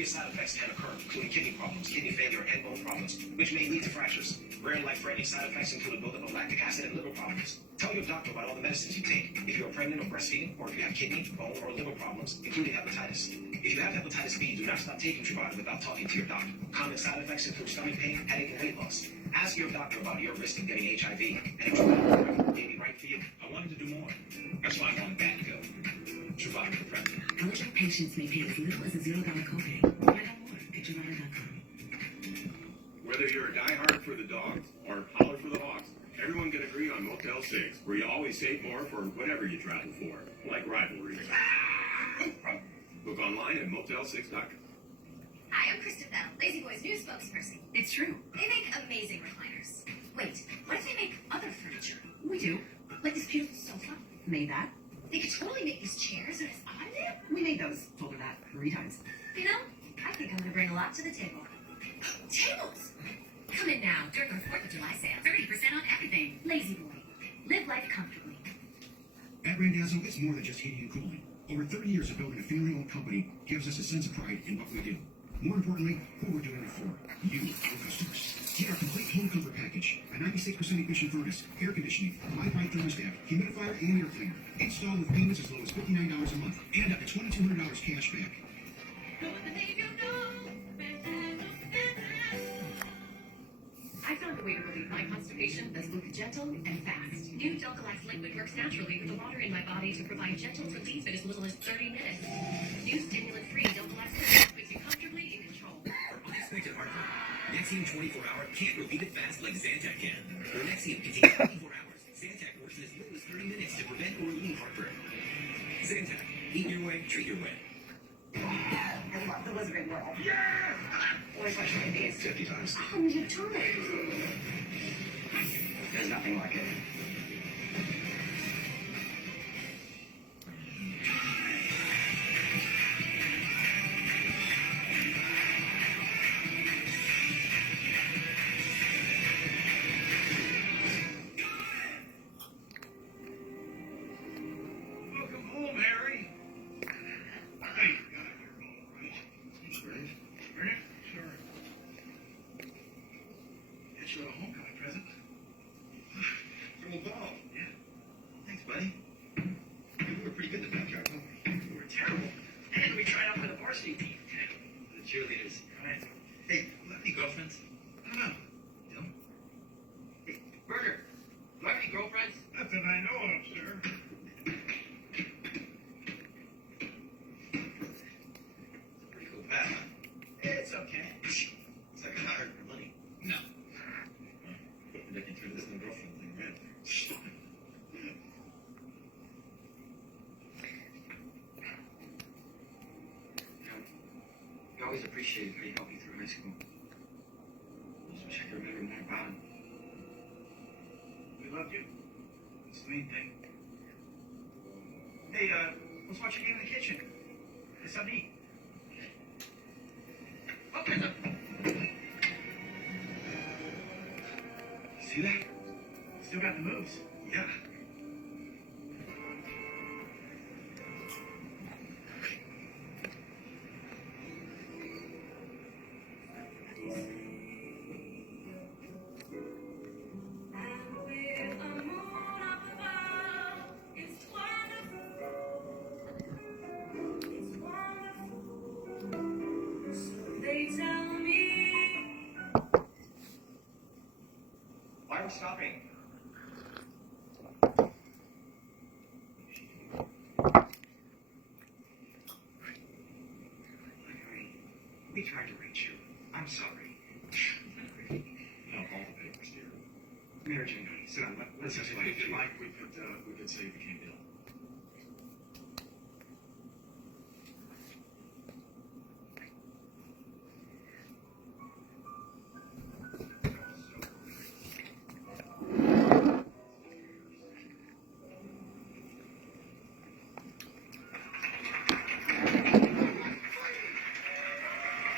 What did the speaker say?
Side effects can occur, including kidney problems, kidney failure, and bone problems, which may lead to fractures. Rare life-threatening side effects include a buildup of lactic acid and liver problems. Tell your doctor about all the medicines you take if you are pregnant or breastfeeding, or if you have kidney, bone, or liver problems, including hepatitis. If you have hepatitis B, do not stop taking Truvada without talking to your doctor. Common side effects include stomach pain, headache, and weight loss. Ask your doctor about your risk of getting HIV, and if Truvada may be right for you. I wanted to do more. That's why I wanted that to go. Truvada for pregnant. Eligible patients may pay as little as a $0 copay. Find out more at Truvada.com. Whether you're a diehard for the dogs or holler for the hawks, everyone can agree on Motel 6, where you always save more for whatever you travel for, like rivalries. Book online at motel6.com. Hi, I'm Kristen Bell, Lazy Boy's new spokesperson. It's true. They make amazing recliners. Wait, what if they make other furniture? We do. Like this beautiful sofa? Made that. They could totally make these chairs or this ottoman. We made those. Told her that 3 times. You know, I think I'm going to bring a lot to the table. Tables! Come in now during our 4th of July sale. 30% on everything. Lazy Boy. Live life comfortably. At Randazzo, it's more than just heating and cooling. Over 30 years of building a family-owned company gives us a sense of pride in what we do. More importantly, who we're doing it for. You, our customers. Get our complete home comfort package. A 96% efficient furnace, air conditioning, Wi-Fi thermostat, humidifier, and air cleaner. Installed with payments as low as $59 a month and up to $2,200 cash back. I found a way to relieve my constipation that's both gentle and fast. New Delcolax liquid works naturally with the water in my body to provide gentle relief in as little as 30 minutes. New stimulant-free Delcolax liquid puts you comfortably in control. For unexpected heartburn, Nexium 24-hour can't relieve it fast like Zantac can. Or Nexium contains 24 hours. Zantac works in as little as 30 minutes to prevent or relieve heartburn. Zantac. Eat your way, treat your way. I love the Wizarding World. Yeah! Always watch my videos. 50 times. 100 times. There's nothing like it. Welcome home, Harry. Hey, you're all right. Ready? Ready? Sure. Get you a homecoming present. From the ball. Yeah. Thanks, buddy. We were pretty good in the backyard, weren't we? We were terrible. And we tried out for the varsity team. The cheerleaders. Right. Hey, do you have any girlfriends? I don't know. You don't? Hey, Burger, do you have any girlfriends? Not that I know of, sir. Pretty cool pal, huh? It's okay. It's like I hired for money. No. Well, I can turn this into a girlfriend thing, right? You always appreciated how you helped me through high school. I just wish I could remember more about it. We love you. It's the main thing. Hey, let's watch a game in the kitchen. It's something to eat. Oh, there's a... See that? Still got the moves. Yeah. Why are we stopping? We tried to reach you. I'm sorry. Not all the papers, dear. Mary Jane, honey, sit down. Let's just If like you like, we could say you became ill.